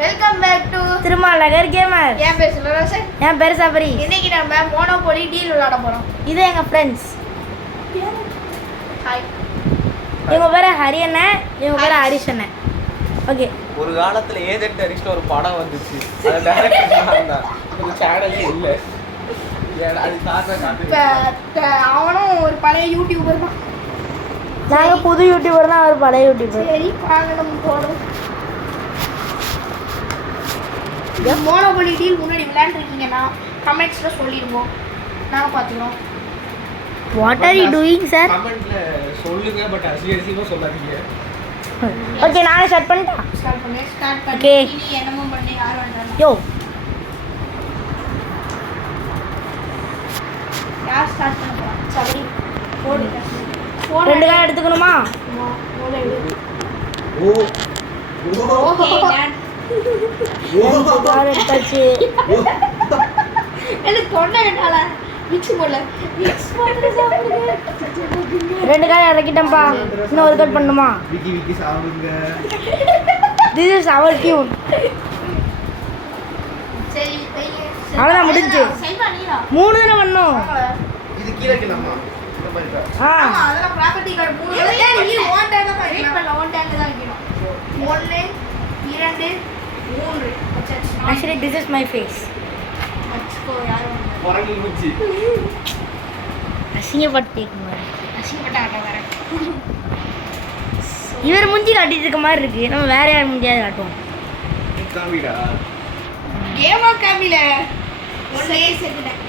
Welcome back to Thirumanagar gamer. என் பேர் சுலரசன். என் பேர் சபரி. இன்னைக்கு நம்ம மோனோபோலி டீல் விளையாட போறோம். இது எங்க ஃப்ரெண்ட்ஸ். ஹாய். இவங்க பேர் ஹரி அண்ணன், இவங்க பேர் ஹரிஷ் அண்ணன். ஓகே. ஒரு காலத்துல ஏஜென்ட் ஹரிஷ்னு ஒரு படம் வந்துச்சு. அது டைரக்டர் நான் தான். ஒரு சேனலே இல்ல. அது தாத்தா அவனும் ஒரு பழைய யூடியூபர் தான். நாங்க புது யூடியூபர் தான், அவர் பழைய யூடியூபர். சரி வாங்க நம்ம போறோம். மோனோபோலி டீல் முன்னாடி விளையாண்டுருக்கீங்கன்னா கமெண்ட்ஸ்ல சொல்லிடுங்க, நாங்கள் பார்த்துக்கிறோம். What are you doing sir? கமெண்ட்ல சொல்லுங்க, பட் அசியசியமா சொல்லாதீங்க. ஓகே, நானே ஸ்டார்ட் பண்ணிட்டா. ஸ்டார்ட் பண்ணி Okay. இனி என்னமோ பண்ணி யார் பண்றாங்க? யோ, யார் ஸ்டார்ட் பண்ண போறா? சரி போடு. ரெண்டு காய் எடுத்துக்கணுமா? போடு எடு. ஓ ஓகே டன். கார் எடுத்தாச்சு. எனக்கு தொண்டை கட்டால மிக்ஸ் போடல. மிக்ஸ் போட்டு சாப்பிடுங்க. ரெண்டு காய் இறக்கிட்டேன்ப்பா. இன்னும் ஒரு கட் பண்ணுமா? விக்கி விக்கி சாவுங்க. This is our tune. சரி பையே. அவ்வளவுதான், முடிஞ்சு. செல்வா நீடா. 3 தடவை பண்ணோம். இது கீழ கிளமா. இந்த மாதிரி தான். ஆமா அதெல்லாம் ப்ராப்பர்ட்டி கார்டு 3 ஏய் நீ ஓன் டைம் தான் வெயிட் பண்ணல. ஓன் டைம் தான் வைக்கணும். 1 2 3 வச்சாச்சு. Actually, this is my face. வச்சுக்கோ யாரும் குரங்கு மூஞ்சி. அசிங்கப்பட்டு கேட்குமா? அசிங்கப்பட்ட ஆட்ட வரேன். இவர் முஞ்சி காட்டிட்டு இருக்க மாதிரி இருக்கு. நம்ம வேற யார் முஞ்சியாவது காட்டுவோம். காமிடா. கேமா காமில ஒண்ணே செத்துட்டேன்.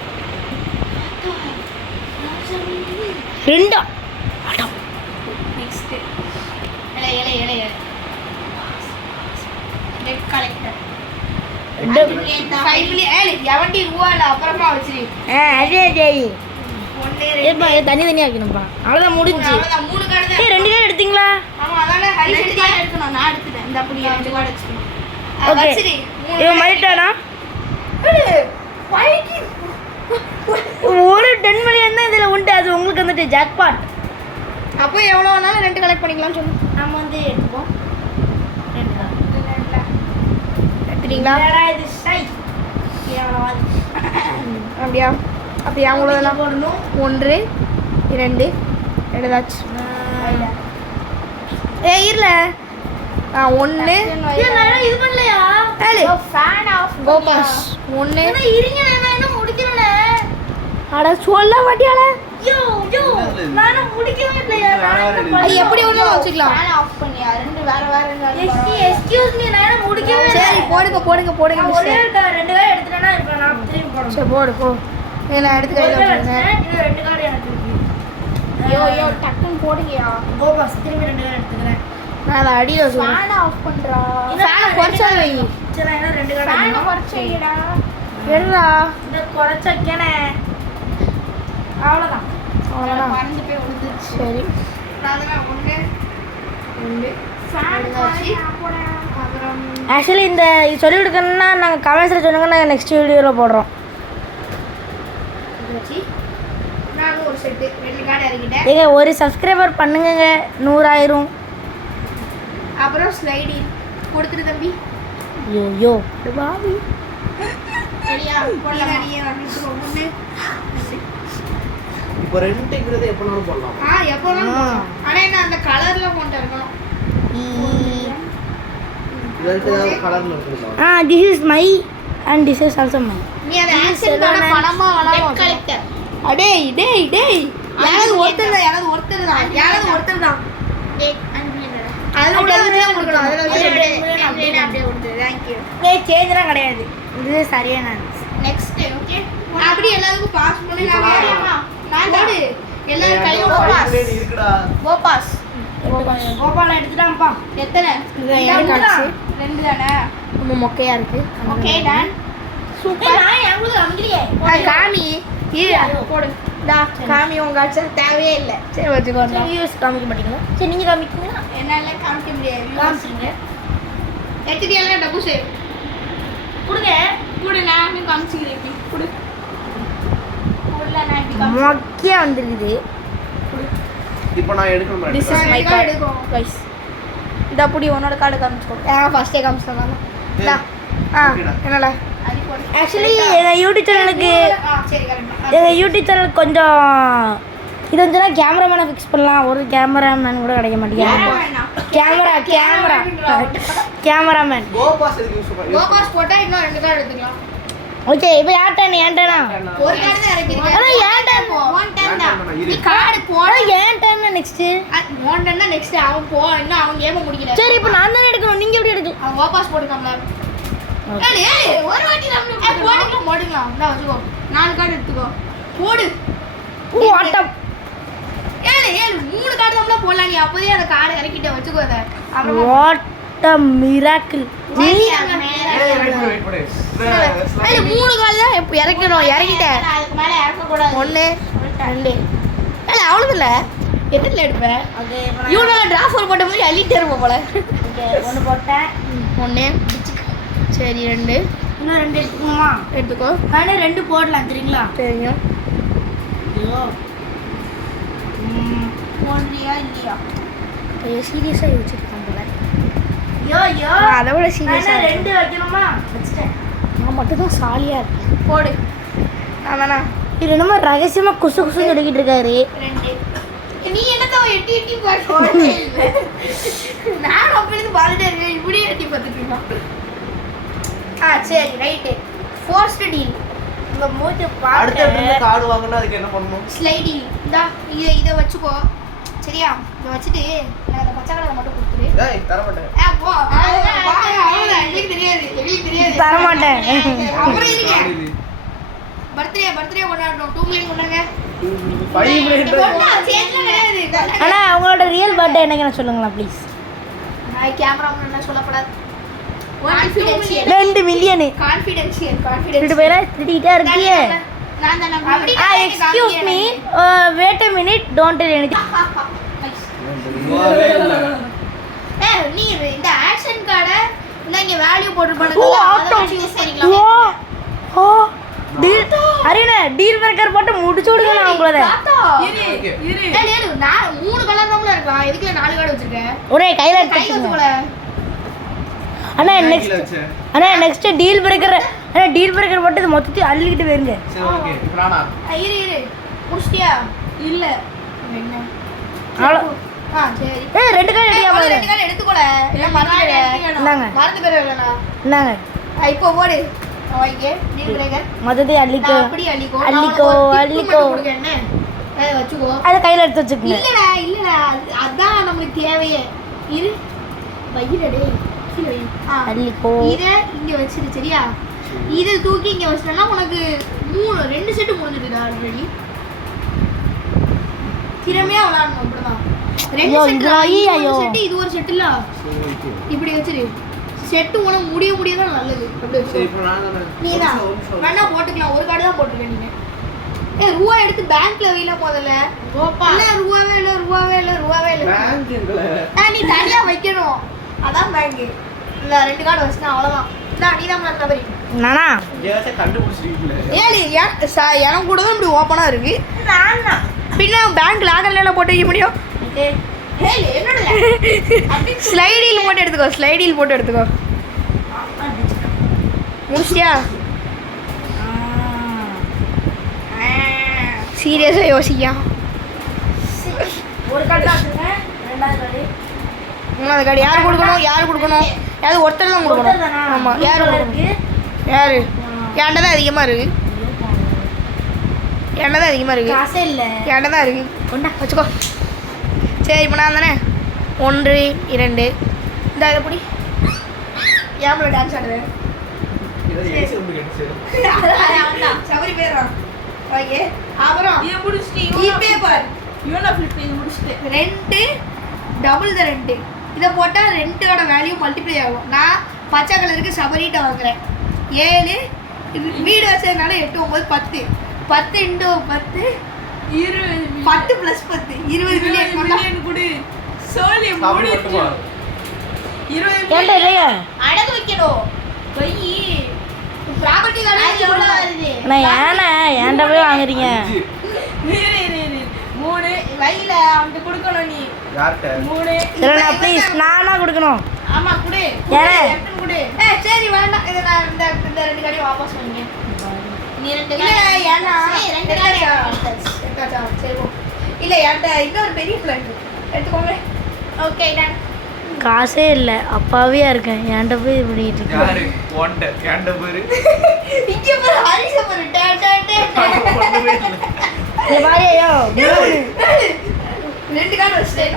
ரெண்டா? நெக்ஸ்ட் இலை டெட் கலெக்டர். ரெண்டு. 5 மில்லியன் ஏய் எவண்டி ரூவால அப்புறமா வச்சிரு. அதே அதே. 1 ஏப்பா, தனி தனியா வைக்கணும்ப்பா. அவ்வளோதான், முடிஞ்சு. அவ்வளவுதான் 3 கார்டு தான். ஏய், 2 காய் எடுத்தீங்களா? ஆமா அதானே ஹரி கார்டு எடுக்கணும். நான் எடுத்துட்டேன். இந்த அப்படி 2 கார்டு வச்சிரு. ஓகே. வச்சிரு. இவன் மரிட்டானா? பைக்கி ஒரு 10 மில்லியன் தான் இதில் உண்டு. அது உங்களுக்கு வந்துட்டு ஜாக்பாட். அப்போ எவ்வளோ வேணாலும் 2 கலெக்ட் பண்ணிக்கலாம்னு சொல்லு. நம்ம வந்து எடுத்துப்போம். 2 காய் எடுத்துட்டீங்களா? இது சை. அப்படியா? அப்போ எவ்வளோலாம் போடணும். 1 2 எடுத்தாச்சு. இருல 1 இது பண்ணலையா? ஃபேன் ஆஃப் கோபாஸ் 1 இருங்க, நான் இன்னும் முடிக்கணும்னே. அட சொல்ல மாட்டியால. யோ யோ, நானும் முடிக்கவே இல்லையா? அது எப்படி ஒண்ணு வச்சுக்கலாம். ஃபேன் ஆஃப் பண்ணியா? 2 வேற எக்ஸ்கியூஸ் மீ, நான் முடிக்கவே இல்லை. சரி போடுங்க நான் ஒரே ஒரு 2 காய் எடுத்துட்டேன்னா இப்போ நான் திரும்பி போடணும். சரி போடு போ. நான் எடுத்து கையில வச்சிருக்கேன். இது 2 காய் எனக்கு இருக்கு. யோ டக்குன்னு போடுங்கயா. கோபாஸ் திரும்பி 2 காய் எடுத்துக்கிறேன். நான் அத அடியில வச்சிருக்கேன். ஃபேன் ஆஃப் பண்றா. ஃபேன் குறைச்சால வை. சரி, நான் 2 காய் ஃபேன் குறைச்சேடா. எடுடா. இந்த குறைச்சக்கேனே. அவ்வளவுதான். பறந்து போய் விழுந்துச்சு. சரி அதெல்லாம் 1 2 ஃபேன் குறைச்சி அப்புறம் ஆக்சுவலி இந்த இது சொல்லி கொடுக்கணும்னா நாங்கள் கமெண்ட்ஸில் சொன்னாங்க, நாங்கள் நெக்ஸ்ட் வீடியோவில் போடுறோம். வச்சி நான் ஒரு செட் 2 கார்டு இறக்கிட்டேன். ஏங்க, ஒரு சப்ஸ்கிரைபர் பண்ணுங்க, 100 ஆயிரும். அப்புறம் ஸ்லைடிங் கொடுத்துரு தம்பி. யோ யோ பாபி. சரியா? போடலாம். நீ வந்து 1 இப்போ ரெண்டுங்கிறது எப்பனாலும் போடலாம். எப்போ ஆனா என்ன அந்த கலர்ல கொண்டு இருக்கணும். இதுல ஏதாவது கலர்ல இருக்குதா? This is my and this is also my. நீ அத ஆக்சன் பண்ண பணமா வேணாம் கலெக்டர். டேய் யாராவது ஒருத்தர் தான். டேய் அன்பிளேடா. அதுல உள்ளதே கொடுக்கணும். அதுல அப்படியே கொடுத்து. Thank you. ஏய், சேஞ்ச்லாம் கிடையாது. இது சரியான நெக்ஸ்ட் ஓகே. அப்படி எல்லாத்துக்கும் பாஸ் பண்ணி நான் போடு. எல்லாரும் கையில கோபாஸ் இருக்குடா. கோபாஸ் கோபால எடுத்துட்டான்ப்பா. எத்தனை? 2 தானே. ரொம்ப மொக்கையா இருக்கு. Okay done. சூப்பர். நான் உங்களுக்கு அங்கறியே காமி போடு. டா காமி உங்க ஆச்ச தேவையே இல்ல. சரி வச்சுக்கோங்க. வியூஸ் காமிக்க மாட்டீங்களா? சரி, நீங்க காமிக்கீங்களா? என்னால காமிக்க முடியாது. காமிச்சிங்க. எத்திடியல்ல டபு சேவ் குடுங்க. குடு நான் காமிச்சிக்கிறேன். குடு. குடுல நான் இப்படி காமிச்சு. மொக்கையா வந்திருக்குது. இப்போ நான் எடுக்கணும். This is my card. guys. இந்த அப்படி உன்னோட கார்டு காமிச்சுக்கோ. ஃபர்ஸ்டே காமிச்சிட்டேன். என்னடா ஆக்சுவலி எங்கள் யூடியூப் சேனலுக்கு சரி கரெக்ட் எங்கள் யூடியூப் சேனல் கொஞ்சம் இது வந்துச்சுன்னா கேமராமேனை ஃபிக்ஸ் பண்ணலாம். ஒரு கேமராமேன் கூட கிடைக்க மாட்டேங்குது. கேமராமேன் கோபாஸ் எதுக்கு யூஸ் பண்ணுங்க? கோபாஸ் போட்டா இன்னும் 2 கார்டு எடுத்துக்கலாம். ஓகே. இப்போ யார் டர்ன்? ஏன் டர்னா? ஒரு கார்டு தான் இறக்கிருக்கேன். ஆனா ஏன் டர்ன்? ஒன் டைம் தான். நீ கார்டு போட ஏன் டர்ன் நெக்ஸ்ட்? ஒன் டைம் தான் நெக்ஸ்ட் அவன் போ இன்னும் அவன் கேம் முடிக்கல. சரி இப்போ நான் தானே எடுக்கணும். நீங்க எப்படி எடுக்கலாம்? அவன் கோபாஸ் போட்டுக்கம்ல. ஏய் ஒரு வாட்டி நம்ம போடுங்க. நான் வச்சுக்கோ. 4 கார்டு எடுத்துக்கோ. போடு. ஆட்டம். ஏய் 3 கார்டு தான் போடலாம். நீ அப்போதே அந்த கார்டை இறக்கிட்ட வச்சுக்கோ அத. What a miracle. வெயிட் பண்ணு. ஏய் 3 கார்டு தான் இப்ப இறக்கணும். இறக்கிட்டேன். அதுக்கு மேல இறக்க கூடாது. 1 2 ஏய் அவ்வளவு இல்ல. எத்தனை எடுப்பேன்? ஓகே. இவனோட டிராஃபர் போட்ட மாதிரி அள்ளிட்டே இருப்போம் போல. ஓகே. 1 போட்டேன். 1 சரி 2 இன்னும் 2 எடுத்துக்கணுமா? எடுத்துக்கோ. நானே 2 போடலாம் தெரியுங்களா? தெரியும். ஐயோ. போடுறியா இல்லையா? ஐயோ சீரியஸா யோசிச்சிருக்கேன் போல. ஐயோ அதை விட சீரியஸா 2 வைக்கணுமா? வச்சிட்டேன். நான் மட்டும் தான் சாலியா இருக்கேன். போடு. அதானா இது என்னமோ ரகசியமா குசு குசுன்னு சொல்லிக்கிட்டு இருக்காரு. 2 நீ என்னதான் எட்டி எட்டி பாரு. நான் அப்படியே பாத்துட்டே இருக்கேன். இப்படியே எட்டி பார்த்துட்டு சரி ரைட்டு. ஃபர்ஸ்ட் டீல் உங்க மூஞ்சி அடுத்த பாத்து இடத்துல கார்டு வாங்குனா அதுக்கு என்ன பண்ணணும்? ஸ்லைடிங் இந்தா இதை வச்சுக்கோ. சரியா? இதை வச்சுட்டு நான் அந்த பச்சை கலரை மட்டும் கொடுத்துரு. டேய் தர மாட்டேன். போ அவ்வளோதான். எங்களுக்கு தெரியாது. தர மாட்டேன். அப்புறம் இருங்க. பர்த்டே கொண்டாடணும். 2 மில்லியன் கொண்டாங்க. 5 மினிட் சேர்த்துல கிடையாது. ஆனா அவங்களோட ரியல் பர்த்டே என்னங்கன்னு சொல்லுங்களா ப்ளீஸ். நான் கேமரா முன்னாடி சொல்லப்படாது. 2 மில்லியன். கான்ஃபிடென்ஷியல் ரெண்டு பேரா திட்டிட்டே இருக்கியே. நான் தான் அப்படி excuse me wait a minute don't tell anything. நீ இந்த ஆக்ஷன் கார்டை இங்க வேல்யூ போட்டு ஓ ஆட்டம். ஓ டீல் அரேனா டீல் பிரேக்கர் போட்டு முடிச்சு விடுங்க நான் உங்களத. இரு நான் 3 கலர் தான் இருக்கலாம். எதுக்கு 4 கார்டு வச்சிருக்கேன்? ஒரே கையில கை எடுத்து போல. அண்ணா நெக்ஸ்ட் டீல் பிரேக்கர் போட்டு இது மொத்தத்தையும் அள்ளிக்கிட்டு போயிருங்க. சரி ஓகே. இப்போ நானா? இரு முடிச்சிட்டியா? இல்ல என்ன அவ்வளோ. சரி. 2 கார்டு எடுக்க மாதிரி. 2 கார்டு எடுத்துக்கோல. இல்ல மறந்து போறேனா? என்னங்க இப்போ போடு. Okay deal breaker. மொத்தத்தையும் அள்ளிக்கோ. அப்படி அள்ளிக்கோ. அள்ளிக்கோ. என்ன? அதை வச்சுக்கோ. அதை கையில எடுத்து வச்சுக்கோங்க. இல்லடா அதான் நமக்கு தேவையே. இரு வையிடடே. அள்ளிக்கோ. இத இங்க வச்சிரு. சரியா? இத தூக்கி இங்க வச்சிட்டனா உனக்கு 2 செட் முடிஞ்சிடுடா ஆல்ரெடி. திறமையா விளையாடணும் அப்படிதான். 2 செட் இது ஒரு செட் இல்ல. இப்படி வச்சிரு. செட் உனக்கு முடியதான் நல்லது. அப்படி சரி வச்சு இப்போ நான் நீதான் வேணா போட்டுக்கலாம். ஒரு கார்டு தான் போட்டுருக்க நீங்க. ரூபா எடுத்து பேங்க்ல வைல முதல்ல. இல்ல ரூபாவே இல்ல. பேங்க் இல்ல. நீ தனியா வைக்கணும். அதான் பேங்க். இல்ல 2 கார்டு வச்சிட்டா அவ்வளவுதான். நீ தான் நம்பரி. நானா ஏதாச்சும் கண்டுபிடிச்சிட்டீங்களே. ஏலி எனக்கு கூட தான் இப்படி ஓப்பனா இருக்கு. பின்ன பேங்க் லாகர்ல போட்டு வைக்க முடியும். ஸ்லைடில் போட்டு எடுத்துக்கோ. முடிச்சியா? சீரியஸா யோசிக்கியா? ஒரு கார்டு தான் வச்சிருங்க. ரெண்டாவது கார்டு. மூணாவது கார்டு யாரு கொடுக்கணும்? யாராவது ஒருத்தர் தான் கொடுக்கணும். ஆமா யாரு கொடுக்கணும்? யாரு? என்கிட்ட தான் அதிகமா இருக்கு. காசே இல்ல. என்கிட்ட தான் இருக்கு. கொண்டா வச்சுக்கோ. சரி இப்போ நான் தானே 1 2 இந்த இதை பிடி. ஏன் டான்ஸ் ஆடுது? இதை ஏசி வந்து கேட்டுச்சு. சபரி பேரான். ஓகே அப்புறம் இது முடிச்சிட்டு இப்பே பார். யூனா ஃபிளிப் இது முடிச்சிட்டு 2 டபுள் த 2 இதை போட்டால் 2ஓட வேல்யூ மல்டிப்ளை ஆகும். நான் பச்சை கலருக்கு சபரிட்ட வாங்குறேன். 7 வீடு வச்சதுனால 8 9 10 10 × 10 10 + 10 20 மில்லியன் கொடு. சோலி சாப்பிட்டு மட்டுமா? 20 இல்லையா? அடகு வைக்கணும். வை ப்ராப்பர்ட்டி கார்டு எவ்வளவு வருது? நான் ஏன்டா போய் வாங்குறீங்க? 3 வைல அவன்கிட்ட கொடுக்கணும். நீ யார்கிட்ட? 3 இல்லைண்ணா ப்ளீஸ் நானா கொடுக்கணும். ஆமா குடு. ஏன்? குடு. சரி இல்ல ஏன்னா எடுத்தாச்சா? சரி போ. இல்ல என்கிட்ட இன்னொரு பெரிய பிளான் எடுத்துக்கோங்க. Okay done. காசே இல்லை, அப்பாவியா இருக்கேன். என்கிட்ட போய் இப்படிட்டு யாரு ஒண்ட கேண்ட பேரு இங்க பாரு ஹரிஷ பாரு டன் டன் டன். ஒண்ணுமே இல்ல. இந்த மாதிரியோ ரெண்டு கார்டு வச்சிட்டேன்.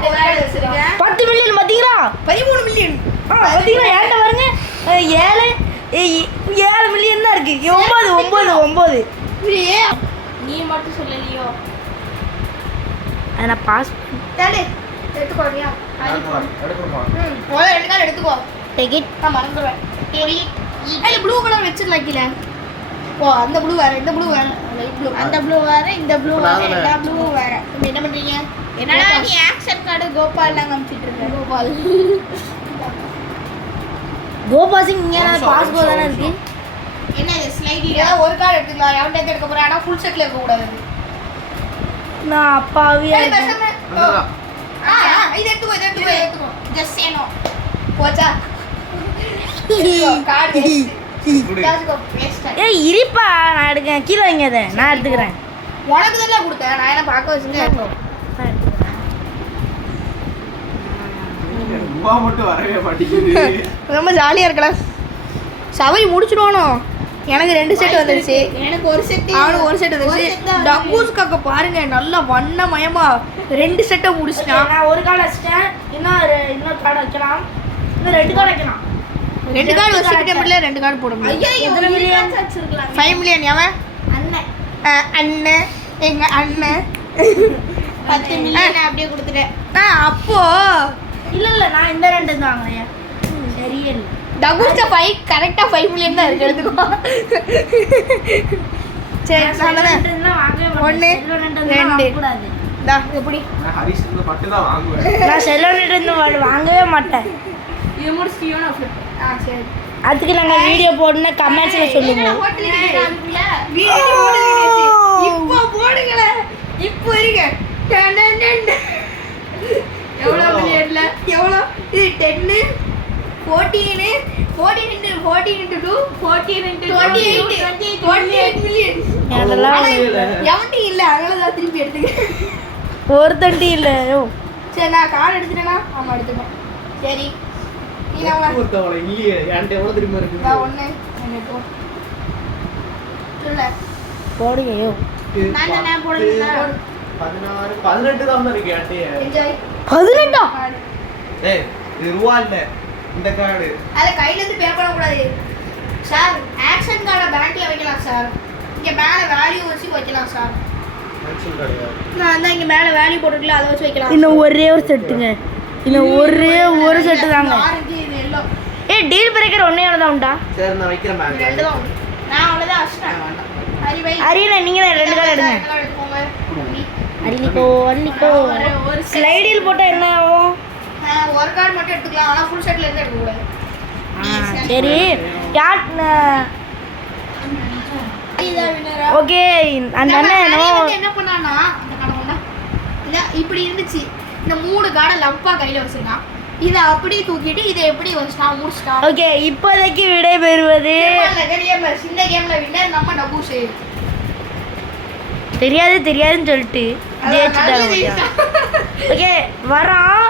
10 மில்லியன் பார்த்தீங்களா? 13 மில்லியன். பார்த்தீங்களா? என்கிட்ட பாருங்க 7 மில்லியன் தான் இருக்கு. 9. நீ மட்டும் சொல்லலையோ? அதை நான் பாஸ் டாலே எடுத்துக்கோங்க. எடுக்கணுமா? போல ரெண்டு கார்டு எடுத்துக்கோ. டிக்கெட் நான் மறந்துடுவேன். இல்ல ப்ளூ கலர் வச்சிரலாம் கீழ. ஓ அந்த ப்ளூ வேற, இந்த ப்ளூ வேற. Light blue. அந்த ப்ளூ வேற, இந்த ப்ளூ வேற, எல்லா ப்ளூ வேற. நீங்க என்ன பண்றீங்க? என்னடா நீ ஆக்ஷன் கார்டு கோபால்லாம் காமிச்சிட்டு இருக்க? கோபால். கோபாசிங் இங்கே பாஸ்போர்ட் தானே இருக்கு. என்ன இது ஸ்லைடில ஒரு கார்டு எடுத்துக்கலாம். எவன்ட்ட எடுக்க போறா? ஆனா ஃபுல் செட்ல இருக்க கூடாது. நான் அப்பாவியா சரி இருக்கேன். பேசாம வந்துடா. இது எடுத்துக்கோ. ஜஸ்ட் ஏனோ. போச்சா? கார்டு குடு. காசுக்கோ வேஸ்ட். ஏய் இருப்பா, நான் எடுக்கேன். கீழே வைங்க அதை, நான் எடுத்துக்கிறேன். உனக்கு தான் கொடுத்தேன். நான் என்ன பார்க்க வச்சிருந்தேன். ரூபா மட்டும் வரவே மாட்டேங்குது. ரொம்ப ஜாலியாக இருக்கலாம். சவரி முடிச்சிடுவானோ? எனக்கு 2 செட் வந்துருச்சு. எனக்கு ஒரு செட், அவனுக்கு ஒரு செட் வந்துருச்சு. டக்கூஸ் காக்க பாருங்க, நல்லா வண்ணமயமா 2 செட்டை முடிச்சிட்டான். நான் ஒரு கார்டு வச்சிட்டேன். இன்னொரு கார்டு வைக்கலாம். இன்னும் 2 கார்டு வைக்கலாம். 2 கார்டு வச்சுக்கிட்டே 2 கார்டு போட முடியும். எத்தனை மில்லியன்? 5 மில்லியன். அவன் அண்ணன் அண்ணன், எங்க அண்ணன் 10 மில்லியன் அப்படியே கொடுத்துட்டேன். அப்போ இல்ல நான் இந்த 2 தான் வாங்கினேன். சரியே இல்லை. டகுஸ்ட 5 கரெக்டா 5 மில்லியன் தான் இருக்கு. எடுத்துக்கோ. சரி நான் ஒன்று 2 டா எப்படி நான் ஹரிஷ் இருந்து மட்டும் தான் வாங்குவேன். நான் செல்லோனிட்டு இருந்து வாங்கவே மாட்டேன். இது முடிச்சிட்டியோ? நான் சரி. அதுக்கு நாங்கள் வீடியோ போடணும்னா கமெண்ட்ஸ்ல சொல்லுங்க. இப்போ போடுங்களே. இப்போ இருங்க. எவ்வளோ மில்லியன்ல? எவ்வளோ இது? 10 14 into 2 14 into 28 மில்லியன். அதெல்லாம் எவன்டி இல்ல, அதனால தான் திருப்பி எடுத்துக்கிறேன். ஒரு தண்டி இல்லை. சரி நான் கார்டு எடுத்துட்டேனா? ஆமா எடுத்துக்கோ. சரி நீ நான் ஒருத்தவளை இல்லையே, என்கிட்ட எவ்வளவு திரும்ப இருக்கு? நான் ஒன்று போ இல்ல போடுகையோ. நான் தானே போடுறேன். 16 18 தான் இருக்கு என்கிட்ட. என்ஜாய் 18ஆ? ஏய் இது ரூபா இல்ல, இந்த கார்டு. அதை கையில இருந்து பே பண்ண கூடாது சார். ஆக்ஷன் கார்டை பேங்க்ல வைக்கலாம் சார். இங்க மேல வேல்யூ வச்சு வைக்கலாம் சார். Action card. நான் தான் இங்க மேல வேல்யூ போட்டுக்கலாம், அதை வச்சு வைக்கலாம். இன்னும் ஒரே ஒரு செட்டுங்க. இன்னும் ஒரு செட்டு தாங்க. ஆரஞ்சு இது எல்லோ. டீல் பிரேக்கர் ஒன்னே தான் உண்டா? சரி நான் வைக்கிறேன் பேங்க். ரெண்டு தான் உண்டு. நான் அவ்வளவுதான் அஷ்டம் வேண்டாம். ஹரி பை அரியல நீங்க 2 கார்டு எடுங்க. எடுத்துக்கோங்க. அள்ளிக்கோ. ஒரு ஸ்லைடில் போட்டா என்ன ஆகும்? ஒரு கார்டு மட்டும் எடுத்துக்கலாம். ஆனா ஃபுல் செட்ல இருந்து எடுக்க கூடாது. சரி யார் ஓகே அந்த அண்ணன் என்ன பண்ணானா அந்த கார்டு கொண்டா. இல்ல இப்படி இருந்துச்சு. இந்த 3 கார்டை லம்பா கையில வச்சிருக்கான். இதை அப்படியே தூக்கிட்டு இதை எப்படி வச்சிட்டான் முடிச்சிட்டான். ஓகே இப்போதைக்கு விடை பெறுவது இந்த கேம்ல வின்னர் நம்ம டபுஷே. தெரியாதுன்னு சொல்லிட்டு ஜெயிச்சுட்டாங்க. ஓகே வரோம்.